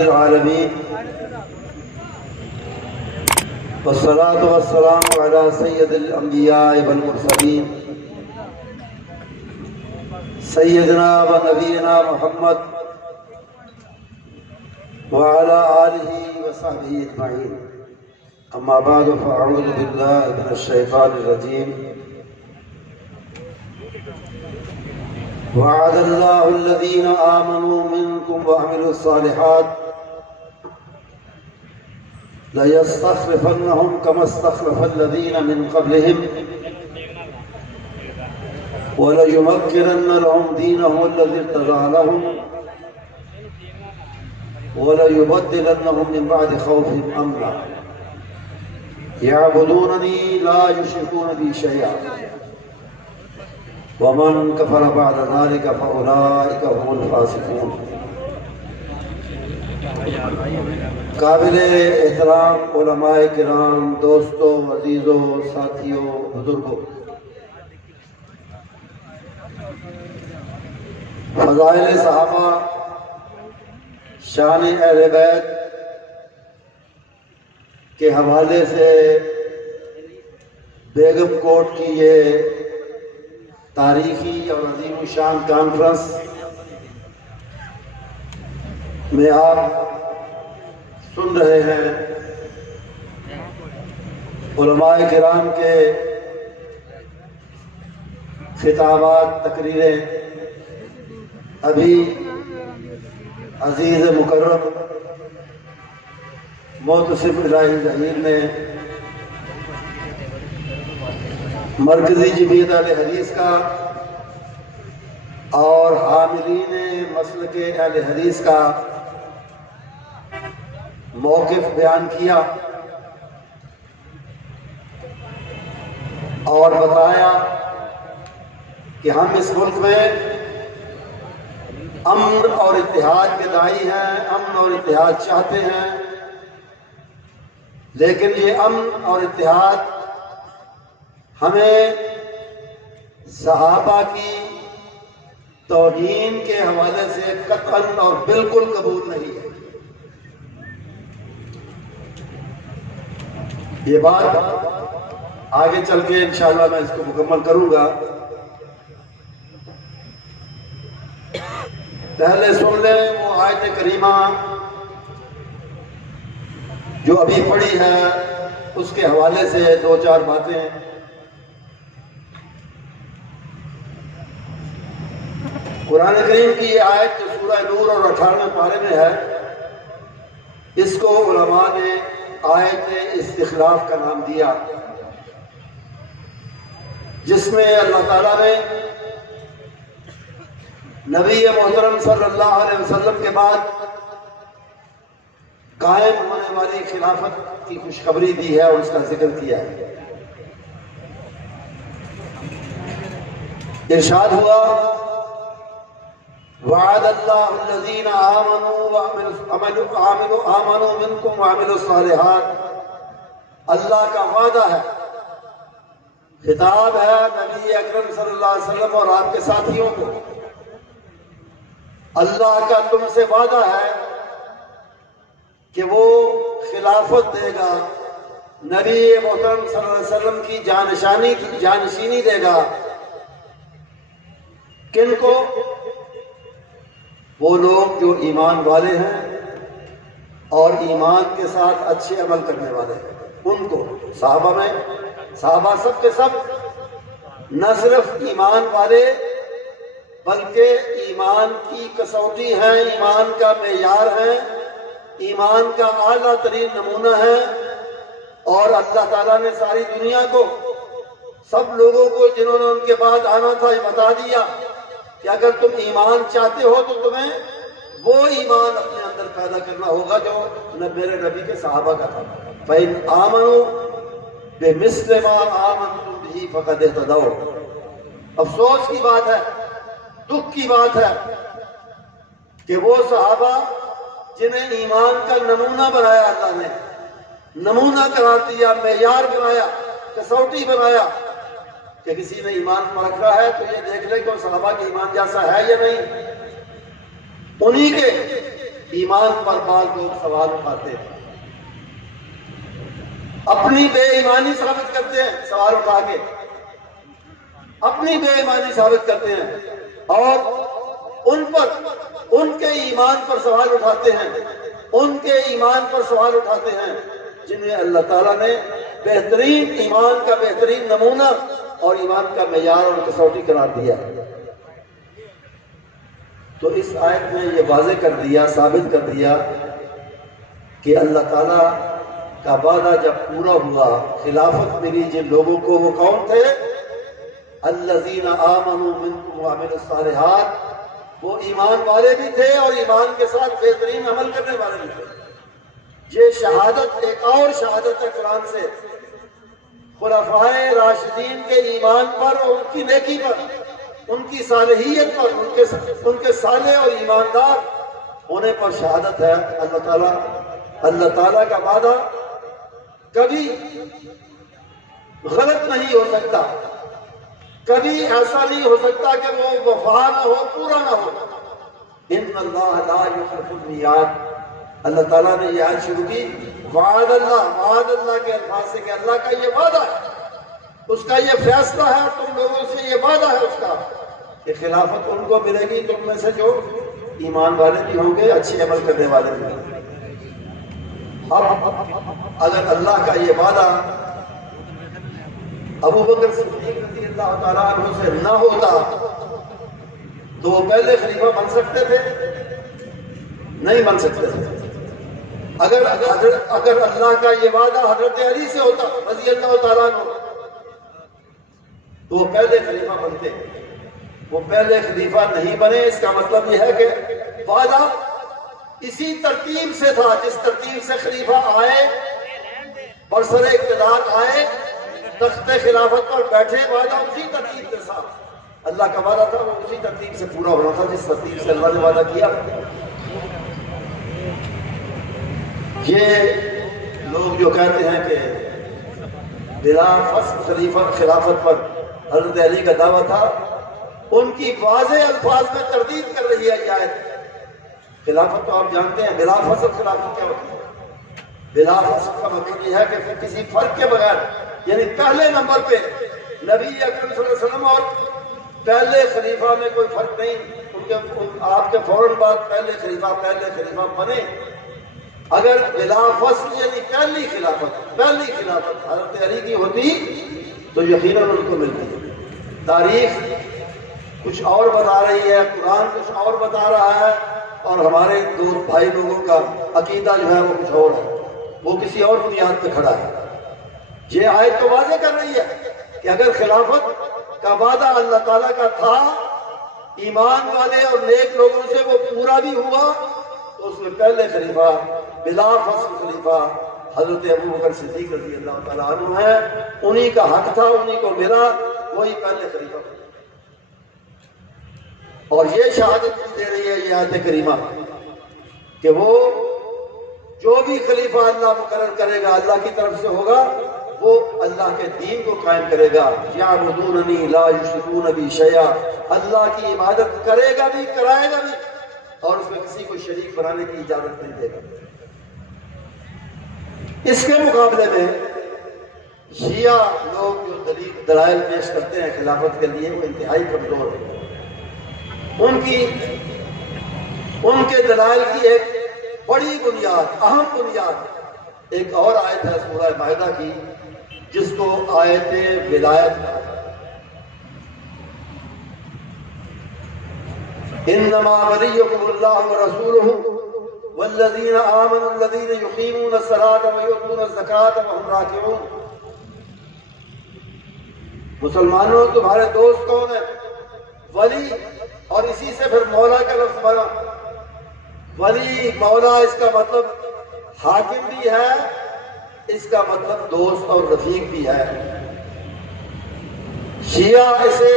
العالمین والصلاة والسلام على سید الانبیاء والمرسلین سیدنا و نبینا محمد وعلى آلہ وصحبہ اجمعین اما بعد فاعوذ باللہ من الشیطان الرجیم وعد اللہ الذین آمنوا منکم وعملوا الصالحات لَيَسْتَخْلِفَنَّهُمْ كَمَا اسْتَخْلَفَ الَّذِينَ مِنْ قَبْلِهِمْ وَلَيُمَكِّنَنَّ لَهُمْ دِينَهُمُ الَّذِي ارْتَضَىٰ لَهُمْ وَلَيُبَدِّلَنَّهُمْ مِنْ بَعْدِ خَوْفِهِمْ أَمْنًا يَعْبُدُونَنِي لَا يُشْرِكُونَ بِي شَيْئًا وَمَنْ كَفَرَ بَعْدَ ذَلِكَ فَأُولَٰئِكَ هُمُ الْفَاسِقُونَ۔ قابل احترام علماء کرام، دوستوں، عزیزوں، ساتھیوں، بزرگوں، فضائل صحابہ، شان اہل بیت کے حوالے سے بیگم کوٹ کی یہ تاریخی اور عظیم الشان کانفرنس میں آپ سن رہے ہیں علماء کرام کے خطابات، تقریریں۔ ابھی عزیز مکرم محتسب الہی ظہیر نے مرکزی جمعیت اہل حدیث کا اور حاملین مسلک اہل حدیث کا موقف بیان کیا اور بتایا کہ ہم اس ملک میں امن اور اتحاد کے داعی ہیں، امن اور اتحاد چاہتے ہیں، لیکن یہ امن اور اتحاد ہمیں صحابہ کی توہین کے حوالے سے قطعاً اور بالکل قبول نہیں ہے۔ یہ بات آگے چل کے انشاءاللہ میں اس کو مکمل کروں گا۔ پہلے سن لیں وہ آیت کریمہ جو ابھی پڑھی ہے، اس کے حوالے سے دو چار باتیں۔ قرآن کریم کی یہ آیت جو سورہ نور اور 18ویں پارے میں ہے، اس کو علماء نے آیت استخلاف کا نام دیا، جس میں اللہ تعالیٰ نے نبی محترم صلی اللہ علیہ وسلم کے بعد قائم ہونے والی خلافت کی خوشخبری دی ہے اور اس کا ذکر کیا ہے۔ ارشاد ہوا وعد اللہ الذین آمنوا منکم وعملوا الصالحات، اللہ کا وعدہ ہے، خطاب ہے نبی اکرم صلی اللہ علیہ وسلم اور آپ کے ساتھیوں کو۔ اللہ کا تم سے وعدہ ہے کہ وہ خلافت دے گا، نبی محترم صلی اللہ علیہ وسلم کی جانشینی دے گا۔ کن کو؟ وہ لوگ جو ایمان والے ہیں اور ایمان کے ساتھ اچھے عمل کرنے والے ہیں، ان کو۔ صحابہ سب کے سب نہ صرف ایمان والے بلکہ ایمان کی کسوٹی ہیں، ایمان کا معیار ہے، ایمان کا اعلیٰ ترین نمونہ ہے، اور اللہ تعالیٰ نے ساری دنیا کو، سب لوگوں کو جنہوں نے ان کے بعد آنا تھا، یہ بتا دیا کہ اگر تم ایمان چاہتے ہو تو تمہیں وہ ایمان اپنے اندر پیدا کرنا ہوگا جو میرے نبی کے صحابہ کا تھا۔ فَإِنْ آمَنُوا بِمِثْلِ مَا آمَنْتُمْ بِهِ فَقَدِ اهْتَدَوْا۔ افسوس کی بات ہے، دکھ کی بات ہے کہ وہ صحابہ جنہیں ایمان کا نمونہ بنایا اللہ نے، نمونہ قرار دیا، معیار بنایا، کسوٹی بنایا کہ کسی نے ایمان پرکھا ہے تو یہ دیکھ لے کہ وہ صحابہ کے ایمان جیسا ہے یا نہیں۔ انہی کے ایمان پر بعض لوگ سوال اٹھاتے ہیں، اپنی بے ایمانی ثابت کرتے ہیں سوال اٹھا کے، اپنی بے ایمانی ثابت کرتے ہیں اور ان پر، ان کے ایمان پر سوال اٹھاتے ہیں، ان کے ایمان پر سوال اٹھاتے ہیں جنہیں اللہ تعالیٰ نے بہترین ایمان کا بہترین نمونہ اور ایمان کا معیار اور کسوٹی قرار دیا۔ تو اس آیت میں یہ واضح کر دیا، ثابت کر دیا کہ اللہ تعالیٰ کا وعدہ جب پورا ہوا، خلافت ملی جن لوگوں کو، وہ کون تھے؟ الذین آمنوا منکم وعملوا الصالحات، وہ ایمان والے بھی تھے اور ایمان کے ساتھ بہترین عمل کرنے والے بھی تھے۔ یہ شہادت ایک اور شہادت ہے قرآن سے، خلفائے راشدین کے ایمان پر اور ان کی نیکی پر، ان کی صالحیت پر، ان کے صالح اور ایماندار ہونے پر شہادت ہے۔ اللہ تعالیٰ کا وعدہ کبھی غلط نہیں ہو سکتا، کبھی ایسا نہیں ہو سکتا کہ وہ وفا نہ ہو، پورا نہ ہو۔ ان اللہ لا یخلف المیعاد، اللہ تعالیٰ نے یہ آیت شروع کی وعد اللہ کے الفاظ سے کہ اللہ کا یہ وعدہ ہے، اس کا یہ فیصلہ ہے، تم لوگوں سے یہ وعدہ ہے اس کا کہ خلافت ان کو ملے گی تم میں سے جو ایمان والے بھی ہوں گے، اچھے عمل کرنے والے بھی ہوں گے۔ اب اگر اللہ کا یہ وعدہ ابو بکر صدیق رضی اللہ تعالیٰ عنہ سے نہ ہوتا تو وہ پہلے خلیفہ بن سکتے تھے؟ نہیں بن سکتے تھے۔ اگر اللہ کا یہ وعدہ حضرت علی سے ہوتا رضی اللہ تعالیٰ عنہ تو وہ پہلے خلیفہ بنتے، وہ پہلے خلیفہ نہیں بنے۔ اس کا مطلب یہ ہے کہ وعدہ اسی ترتیب سے تھا جس ترتیب سے خلیفہ آئے، برسر اقتدار آئے، تخت خلافت پر بیٹھے، وعدہ اسی ترتیب کے ساتھ اللہ کا وعدہ تھا، وہ اسی ترتیب سے پورا ہونا تھا جس ترتیب سے اللہ نے وعدہ کیا۔ یہ لوگ جو کہتے ہیں کہ بلا فصل خلافت پر حضرت علی کا دعویٰ تھا، ان کی واضح الفاظ میں تردید کر رہی ہے یہ آیت۔ خلافت تو آپ جانتے ہیں، بلا فصل خلافت کیا ہوتی ہے؟ بلا فصل کا مطلب یہ ہے کہ پھر کسی فرق کے بغیر، یعنی پہلے نمبر پہ نبی اکرم صلی اللہ علیہ وسلم اور پہلے خلیفہ میں کوئی فرق نہیں، آپ کے فوراً بعد پہلے خلیفہ بنے۔ اگر بلا فصل یعنی پہلی خلافت حضرت علی کی ہوتی تو یقیناً ان کو ملتی۔ تاریخ کچھ اور بتا رہی ہے، قرآن کچھ اور بتا رہا ہے، اور ہمارے دو بھائی لوگوں کا عقیدہ جو ہے وہ کچھ اور ہے، وہ کسی اور بنیاد پہ کھڑا ہے۔ یہ آیت تو واضح کر رہی ہے کہ اگر خلافت کا وعدہ اللہ تعالیٰ کا تھا، ایمان والے اور نیک لوگوں سے وہ پورا بھی ہوا، تو اس میں پہلے خلیفہ بلا فصل خلیفہ حضرت ابو بکر صدیق رضی اللہ تعالیٰ عنہ ہے، انہی کا حق تھا، انہی کو ملا، وہی پہلے خلیفہ بنے۔ اور یہ شہادت دے رہی ہے یہ آیت کریمہ کہ وہ جو بھی خلیفہ اللہ مقرر کرے گا، اللہ کی طرف سے ہوگا، وہ اللہ کے دین کو قائم کرے گا۔ یعبدوننی لا یشرکون بی شیئا، اللہ کی عبادت کرے گا بھی، کرائے گا بھی، اور اس میں کسی کو شریک بنانے کی اجازت نہیں دے گا۔ اس کے مقابلے میں شیعہ لوگ جو دلائل پیش کرتے ہیں خلافت کے لیے، وہ انتہائی کمزور ہیں۔ ان کے دلائل کی ایک بڑی بنیاد، اہم بنیاد ایک اور آیت ہے سورہ مائدہ کی، جس کو آیت ولایت انما ولیکم اللہ ورسولہ والذین آمنوا الذین یقیمون الصلاۃ ویؤتون الزکاۃ وہم راکعون۔ مسلمانوں تمہارے دوست کون ہیں؟ ولی، اور اسی سے پھر مولا کا لفظ بنا۔ ولی مولا، اس کا مطلب حاکم بھی ہے، اس کا مطلب دوست اور رفیق بھی ہے۔ شیعہ اسے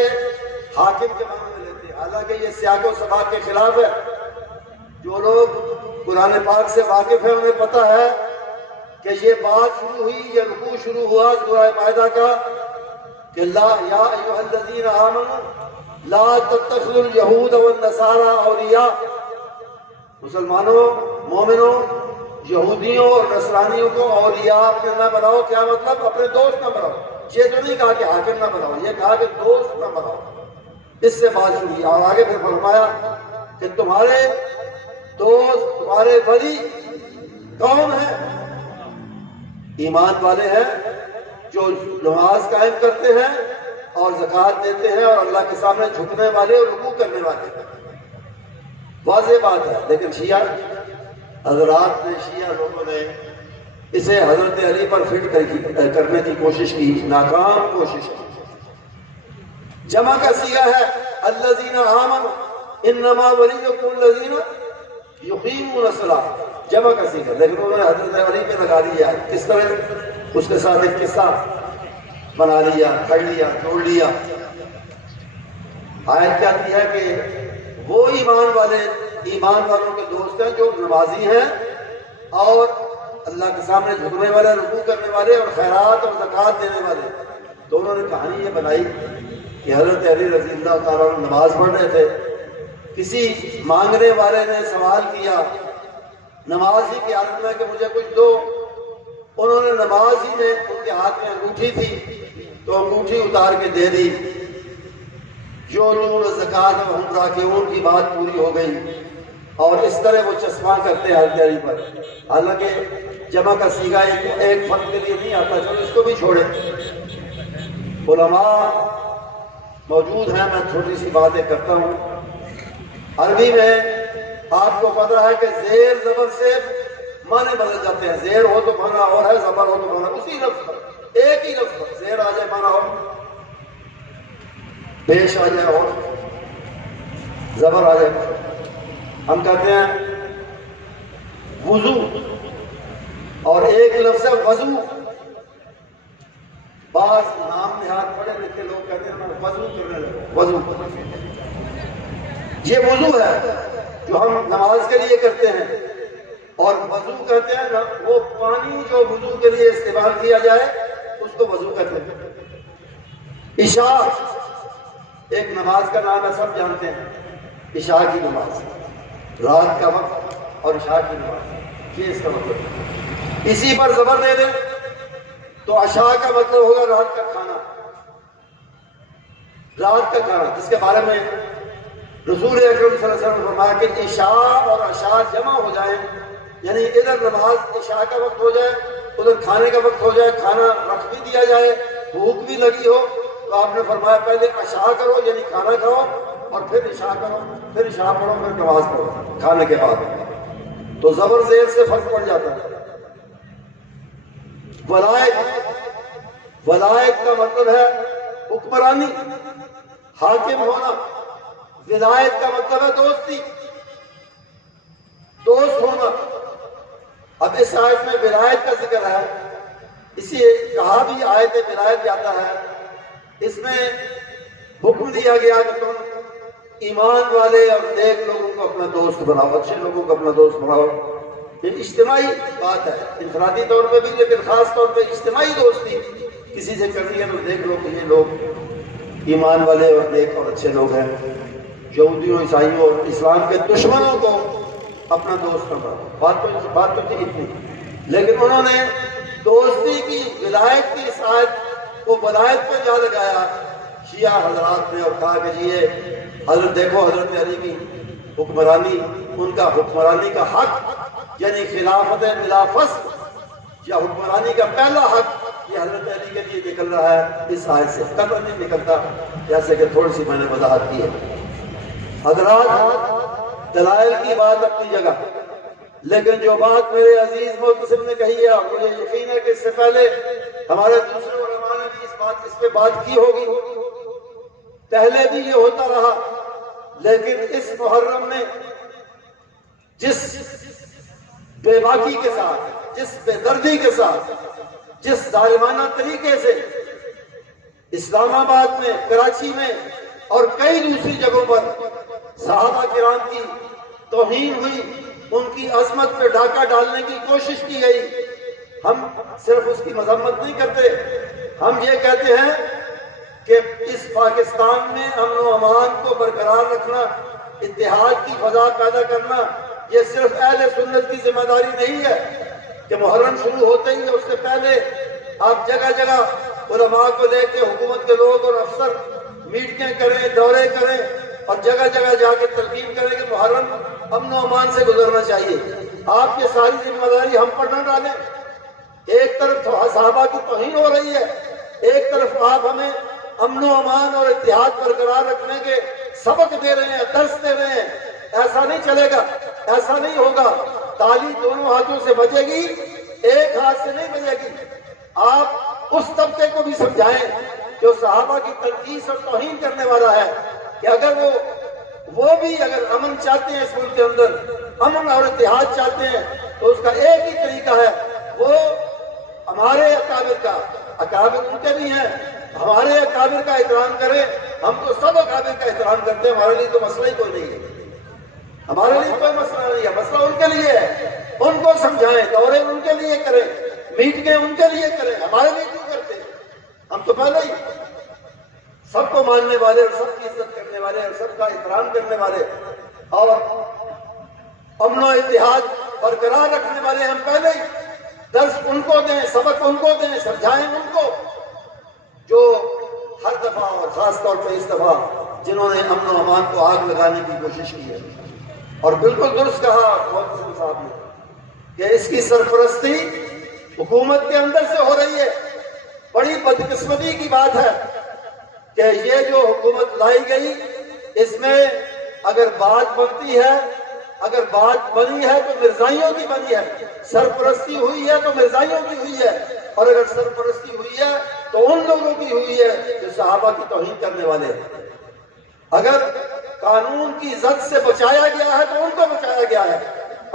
حاکم کے معنی میں لیتے ہیں، حالانکہ یہ سیاق و سباق کے خلاف ہے۔ جو لوگ قرآن پاک سے واقف ہیں انہیں پتہ ہے کہ یہ بات شروع ہوئی، یہ رکوع شروع ہوا سورہ مائدہ کا کہ لا یا ایھا الذین آمنوا لا تتخذوا اليہود والنصارى اولیاء، مسلمانوں، مومنوں، یہودیوں اور نصرانیوں کو اولیاء اپنے نہ بناؤ. کیا مطلب؟ اپنے دوست نہ بناؤ. یہ تو نہیں کہا کہ حاکم نہ بناؤ، یہ کہا کہ دوست نہ بناؤ. اس سے بات ہوئی. اور آگے پھر فرمایا کہ تمہارے دوست، تمہارے ولی کون ہیں؟ ایمان والے ہیں جو نماز قائم کرتے ہیں اور زکوٰۃ دیتے ہیں اور اللہ کے سامنے جھکنے والے اور رکوع کرنے والے ہیں. واضح بات ہے. لیکن شیعہ حضرات نے، شیعہ لوگوں نے اسے حضرت علی پر فٹ کرنے کی کوشش کی، ناکام کوشش کی. جمع کا صیغہ ہے الذین آمنوا انما ولیکم الذین یقیمون الصلاۃ. جمع کا صیغہ، لیکن انہوں نے حضرت علی پہ لگا دیا. کس طرح؟ اس کے ساتھ ایک قصہ بنا لیا، پڑھ لیا، جوڑ لیا. آیت کہتی ہے کہ وہ ایمان والوں کے دوست ہیں جو نمازی ہیں اور اللہ کے سامنے جھکنے والے، رکوع کرنے والے اور خیرات اور زکوٰۃ دینے والے. تو انہوں نے کہانی یہ بنائی کہ حضرت علی رضی اللہ تعالیٰ عنہ نماز پڑھ رہے تھے. کسی مانگنے والے نے سوال کیا نماز ہی کی حالت میں کہ مجھے کچھ دو. انہوں نے نماز ہی میں، ان کے ہاتھ میں انگوٹھی تھی تو انگوٹھی اتار کے دے دی. یؤتون الزکاۃ وہم راکعون کی بات پوری ہو گئی. اور اس طرح وہ چشمہ کرتے ہیں حضرت علی پر. حالانکہ جمع کا صیغہ ایک فرد کے لیے نہیں آتا، چلو اس کو بھی چھوڑے. علماء موجود ہیں، میں چھوٹی سی باتیں کرتا ہوں. عربی میں آپ کو پتہ ہے کہ زیر زبر سے معنی بدل جاتے ہیں. زیر ہو تو معنی اور ہے، زبر ہو تو معنی اسی لفظ پر، ایک ہی لفظ پر زیر آ جائے معنی اور، پیش آ جائے اور، زبر آ جائے. ہم کہتے ہیں وضو اور ایک لفظ ہے وضو. بعض نام نہاد پڑھے لکھے لوگ کہتے ہیں وضو کرنے لگے. وضو یہ وضو ہے جو ہم نماز کے لیے کرتے ہیں. اور وضو کہتے ہیں وہ پانی جو وضو کے لیے استعمال کیا جائے اس کو وضو کہتے ہیں. عشاء ایک نماز کا نام ہے، سب جانتے ہیں. عشاء کی نماز، رات کا وقت اور عشاء کی نماز، یہ اس کا مطلب ہے. اسی پر زبر دے دیں تو عشاء کا مطلب ہوگا رات کا کھانا. رات کا کھانا جس کے بارے میں رسول اکرم صلی اللہ علیہ وسلم نے فرمایا کہ عشاء اور عشاء جمع ہو جائیں، یعنی ادھر نماز عشاء کا وقت ہو جائے، ادھر کھانے کا وقت ہو جائے، کھانا رکھ بھی دیا جائے، بھوک بھی لگی ہو، تو آپ نے فرمایا پہلے عشاء کرو یعنی کھانا کھاؤ اور پھر عشاء کرو، پھر عشاء پڑھو، پھر نماز پڑھو کھانے کے بعد. تو زبر زیر سے فرق پڑ جاتا ہے. ولایت کا مطلب ہے حکمرانی، حاکم ہونا. ولایت کا مطلب ہے دوستی، دوست ہونا. اب اس آیت میں ولایت کا ذکر ہے، اسی کہا بھی آیت ولایت جاتا ہے. اس میں حکم دیا گیا کہ تم ایمان والے اور نیک لوگوں کو اپنا دوست بناؤ، اچھے لوگوں کو اپنا دوست بناؤ. یہ اجتماعی بات ہے، انفرادی طور پہ بھی لیکن خاص طور پہ اجتماعی دوستی کسی سے کرنی ہے تو دیکھ لو کہ یہ لوگ ایمان والے اور نیک اور اچھے لوگ ہیں. یہودیوں، عیسائیوں اور اسلام کے دشمنوں کو اپنا دوست بناؤ. بات تو تھی اتنی، لیکن انہوں نے دوستی کی، ولایت کی اس آیت کو ولایت پہ جا لگایا شیعہ حضرات نے اور کہا کہ یہ حضرت دیکھو حضرت علی کی حکمرانی، ان کا حکمرانی کا حق یعنی خلافت بلا فسق یا حکمرانی کا پہلا حق یہ حضرت علی کے لیے نکل رہا ہے. اس آیت سے قطعاً نہیں نکلتا، جیسے کہ تھوڑی سی میں نے وضاحت کی ہے. حضرات دلائل کی بات اپنی جگہ، لیکن جو بات میرے عزیز محتسب نے کہی ہے مجھے یقین ہے کہ اس سے پہلے ہمارے دوسرے علماء نے بھی اس پہ بات کی ہوگی، پہلے بھی یہ ہوتا رہا. لیکن اس محرم میں جس بے باکی کے ساتھ، جس بے دردی کے ساتھ، جس ظالمانہ طریقے سے اسلام آباد میں، کراچی میں اور کئی دوسری جگہوں پر صحابہ کرام کی توہین ہوئی، ان کی عظمت پہ ڈاکہ ڈالنے کی کوشش کی گئی، ہم صرف اس کی مذمت نہیں کرتے، ہم یہ کہتے ہیں کہ اس پاکستان میں امن و امان کو برقرار رکھنا، اتحاد کی فضا پیدا کرنا، یہ صرف اہل سنت کی ذمہ داری نہیں ہے کہ محرم شروع ہوتے ہی اس سے پہلے آپ جگہ جگہ علماء کو لے کے حکومت کے لوگ اور افسر میٹنگیں کریں، دورے کریں اور جگہ جگہ جا کے تلقین کریں کہ محرم امن و امان سے گزرنا چاہیے۔ آپ یہ ساری ذمہ داری ہم پر نہ ڈالیں۔ ایک طرف صحابہ کی توہین ہو رہی ہے، ایک طرف آپ ہمیں امن و امان اور اتحاد برقرار رکھنے کے سبق دے رہے ہیں، درس دے رہے ہیں۔ ایسا نہیں چلے گا، ایسا نہیں ہوگا۔ تالی دونوں ہاتھوں سے بجے گی، ایک ہاتھ سے نہیں بجے گی۔ آپ اس طبقے کو بھی سمجھائیں جو صحابہ کی تنقید اور توہین کرنے والا ہے کہ اگر وہ بھی اگر امن چاہتے ہیں اس ملک کے اندر، امن اور اتحاد چاہتے ہیں، تو اس کا ایک ہی طریقہ ہے، وہ ہمارے اکابر ان کے بھی ہیں، ہمارے اکابر کا احترام کریں۔ ہم تو سب اکابر کا احترام کرتے ہیں، ہمارے لیے تو مسئلہ ہی کوئی نہیں ہے، ہمارے لیے کوئی مسئلہ نہیں ہے، مسئلہ ان کے لیے ہے۔ ان کو سمجھائیں، دورے ان کے لیے کریں، میٹنگیں ان کے لیے کریں، ہمارے لیے کیوں کرتے ہیں؟ ہم تو پہلے ہی سب کو ماننے والے اور سب کی عزت کرنے والے اور سب کا احترام کرنے والے اور امن و اتحاد برقرار رکھنے والے ہم پہلے ہی درس ان کو دیں، سبق ان کو دیں، سمجھائیں ان کو، جو ہر دفعہ اور خاص طور پہ اس دفعہ جنہوں نے امن و امان کو آگ لگانے کی کوشش کی ہے۔ اور بالکل درست کہا محترم صاحب نے کہ اس کی سرپرستی حکومت کے اندر سے ہو رہی ہے۔ بڑی بدقسمتی کی بات ہے کہ یہ جو حکومت لائی گئی، اس میں اگر بات بنتی ہے، اگر بات بنی ہے تو مرزائیوں کی بنی ہے، سرپرستی ہوئی ہے تو مرزائیوں کی ہوئی ہے، اور اگر سرپرستی ہوئی ہے تو ان لوگوں کی ہوئی ہے جو صحابہ کی توہین کرنے والے ہیں۔ اگر قانون کی زد سے بچایا گیا ہے تو ان کو بچایا گیا ہے۔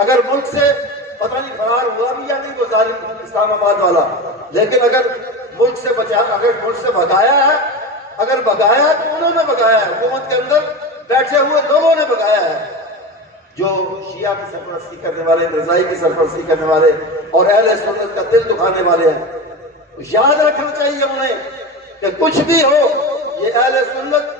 اگر ملک سے پتہ نہیں فرار ہوا بھی یا نہیں وہ ظالم اسلام آباد والا، لیکن اگر ملک سے بھگایا ہے، اگر بھگایا ہے تو انہوں نے بھگایا ہے، حکومت کے اندر بیٹھے ہوئے لوگوں نے بھگایا ہے، جو شیعہ کی سرپرستی کرنے والے، مرزائی کی سرپرستی کرنے والے اور اہل سنت کا دل دکھانے والے ہیں۔ یاد رکھنا چاہیے انہیں کہ کچھ بھی ہو، یہ اہل سنت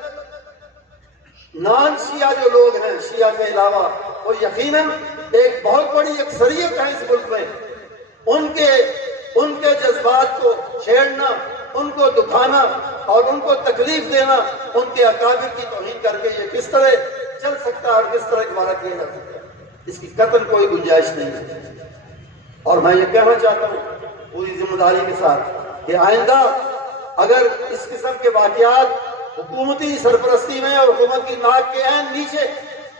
نان شیعہ جو لوگ ہیں، شیعہ کے علاوہ، وہ یقیناً ایک بہت بڑی اکثریت ہے اس ملک میں۔ ان کے جذبات کو چھیڑنا، ان کو دکھانا اور ان کو تکلیف دینا، ان کے اکابر کی توہین کر کے یہ کس طرح چل سکتا ہے اور کس طرح گوارا کیا جا سکتا ہے؟ اس کی قطعاً کوئی گنجائش نہیں ہے۔ اور میں یہ کہنا چاہتا ہوں پوری ذمہ داری کے ساتھ کہ آئندہ اگر اس قسم کے واقعات حکومتی سرپرستی میں اور حکومت کی ناک کے عین نیچے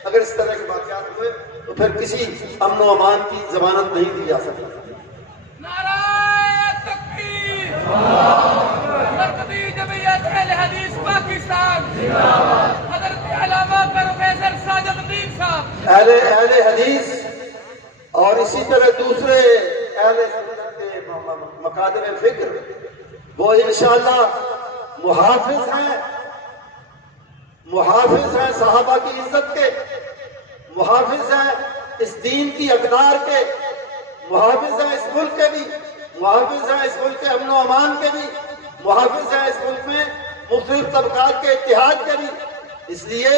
اگر اس طرح کے واقعات ہوئے تو پھر کسی امن و امان کی ضمانت نہیں دی جا سکتی۔ نعرہ تکبیر، مرکزی جمعیت اہل حدیث پاکستان، حضرت علامہ پروفیسر ساجد الدین صاحب، اہل حدیث اور اسی طرح دوسرے اہل سنت کے مکاتب فکر وہ انشاءاللہ محافظ ہیں صحابہ کی عزت کے، محافظ ہیں اس دین کی اقدار کے، محافظ ہیں اس ملک کے بھی، محافظ ہیں اس ملک کے امن و امان کے بھی، محافظ ہیں اس ملک میں مختلف طبقات کے اتحاد کے بھی۔ اس لیے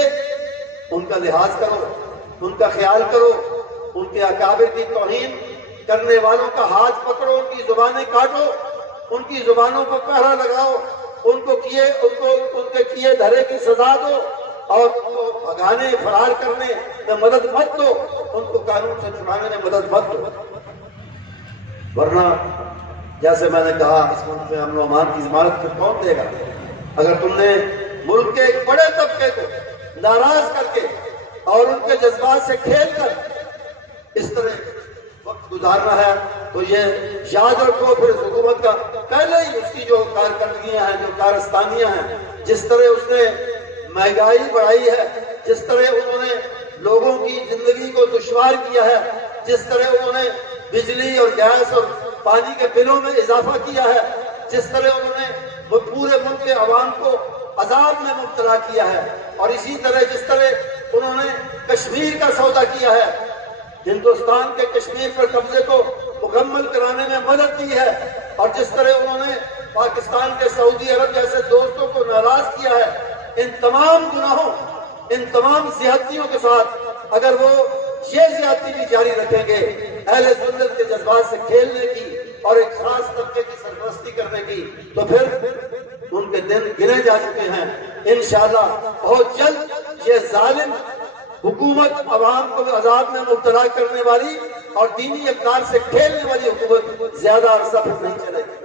ان کا لحاظ کرو، ان کا خیال کرو، ان کے اکابر کی توہین کرنے والوں کا ہاتھ پکڑو، ان کی زبانیں کاٹو، ان کی زبانوں پر پہرا لگاؤ، ان کے کیے دھرے کی سزا دو، اور ان کو بھگانے فرار کرنے میں مدد مت دو، ان کو قانون سے چھڑانے میں مدد مت دو۔ ورنہ جیسے میں نے کہا اس ملک میں امن و امان کی ضمانت پھر کون دے گا؟ اگر تم نے ملک کے ایک بڑے طبقے کو ناراض کر کے اور ان کے جذبات سے کھیل کر اس طرح وقت گزارنا ہے تو یہ یاد رکھو، پھر اس حکومت کا پہلے ہی اس کی جو کارکردگیاں ہیں، جو کارستانیاں ہیں، جس طرح اس نے مہنگائی بڑھائی ہے، جس طرح انہوں نے لوگوں کی زندگی کو دشوار کیا ہے، جس طرح انہوں نے بجلی اور گیس اور پانی کے بلوں میں اضافہ کیا ہے، جس طرح انہوں نے پورے ملک کے عوام کو عذاب میں مبتلا کیا ہے، اور اسی طرح جس طرح انہوں نے کشمیر کا سودا کیا ہے، ہندوستان کے کشمیر پر قبضے کو مکمل کرانے میں مدد دی ہے، اور جس طرح انہوں نے پاکستان کے سعودی عرب جیسے دوستوں کو ناراض کیا ہے، ان تمام گناہوں، ان تمام زیادتیوں کے ساتھ اگر وہ یہ زیادتی بھی جاری رکھیں گے، اہل سنت کے جذبات سے کھیلنے کی اور ایک خاص طبقے کی سرپرستی کرنے کی، تو پھر ان کے دن گنے جا چکے ہیں۔ انشاءاللہ بہت جلد یہ ظالم حکومت عوام کو عذاب میں مبتلا کرنے والی اور دینی اقدار سے کھیلنے والی حکومت زیادہ عرصہ پھر نہیں چلے گی۔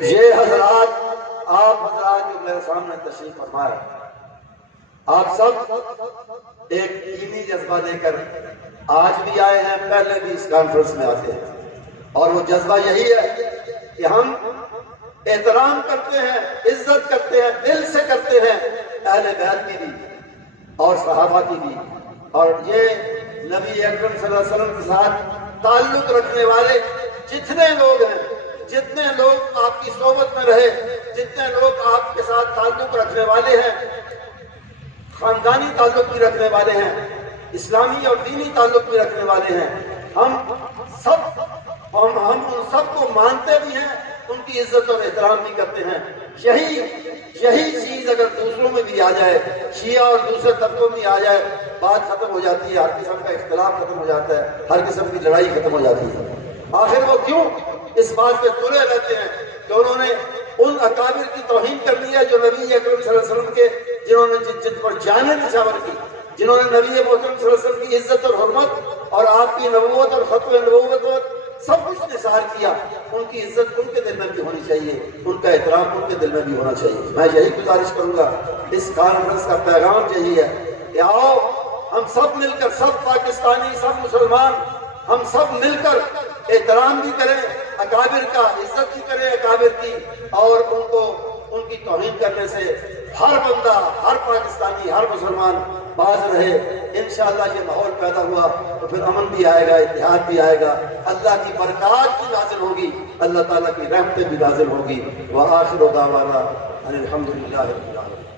یہ حضرات، آپ حضرات جو میرے سامنے تشریف فرمائے، آپ سب ایک دینی جذبہ لے کر آج بھی آئے ہیں، پہلے بھی اس کانفرنس میں آتے ہیں، اور وہ جذبہ یہی ہے کہ ہم احترام کرتے ہیں، عزت کرتے ہیں، دل سے کرتے ہیں اہل بیت کی بھی اور صحابہ کی بھی، اور یہ نبی اکرم صلی اللہ علیہ وسلم کے ساتھ تعلق رکھنے والے جتنے لوگ ہیں، جتنے لوگ آپ کی صحبت میں رہے، جتنے لوگ آپ کے ساتھ تعلق رکھنے والے ہیں، خاندانی تعلق بھی رکھنے والے ہیں، اسلامی اور دینی تعلق بھی رکھنے والے ہیں، ہم ان سب کو مانتے بھی ہیں، ان کی عزت اور احترام بھی کرتے ہیں۔ یہی چیز اگر دوسروں میں بھی آ جائے، شیعہ اور دوسرے طبقوں میں آ جائے، بات ختم ہو جاتی ہے، ہر قسم کا اختلاف ختم ہو جاتا ہے، ہر قسم کی لڑائی ختم ہو جاتی ہے۔ آخر وہ کیوں اس بات پہ تلے رہتے ہیں کہ انہوں نے ان اکابر کی توہین کر دی ہے جو نبی اکرم صلی اللہ علیہ وسلم کے، جنہوں نے جن پر جانیں نچھاور کی، جنہوں نے نبی محترم صلی اللہ علیہ وسلم کی عزت اور حرمت اور آپ کی نبوت اور ختم نبوت سب کچھ نثار کیا، ان کی عزت ان کے دل میں بھی ہونی چاہیے، ان کا احترام ان کے دل میں بھی ہونا چاہیے۔ میں یہی گزارش کروں گا، اس کانفرنس کا پیغام یہی ہے کہ آؤ ہم سب مل کر، سب پاکستانی، سب مسلمان، ہم سب مل کر احترام بھی کریں اکابر کا، عزت بھی کریں اکابر کی، اور ان کی توہین کرنے سے ہر بندہ، ہر پاکستانی، ہر مسلمان باز رہے۔ انشاءاللہ یہ ماحول پیدا ہوا تو پھر امن بھی آئے گا، اتحاد بھی آئے گا، اللہ کی برکات بھی نازل ہوگی، اللہ تعالیٰ کی رحمتیں بھی نازل ہوگی۔ وآخر دعوانا ان الحمدللہ رب العالمین۔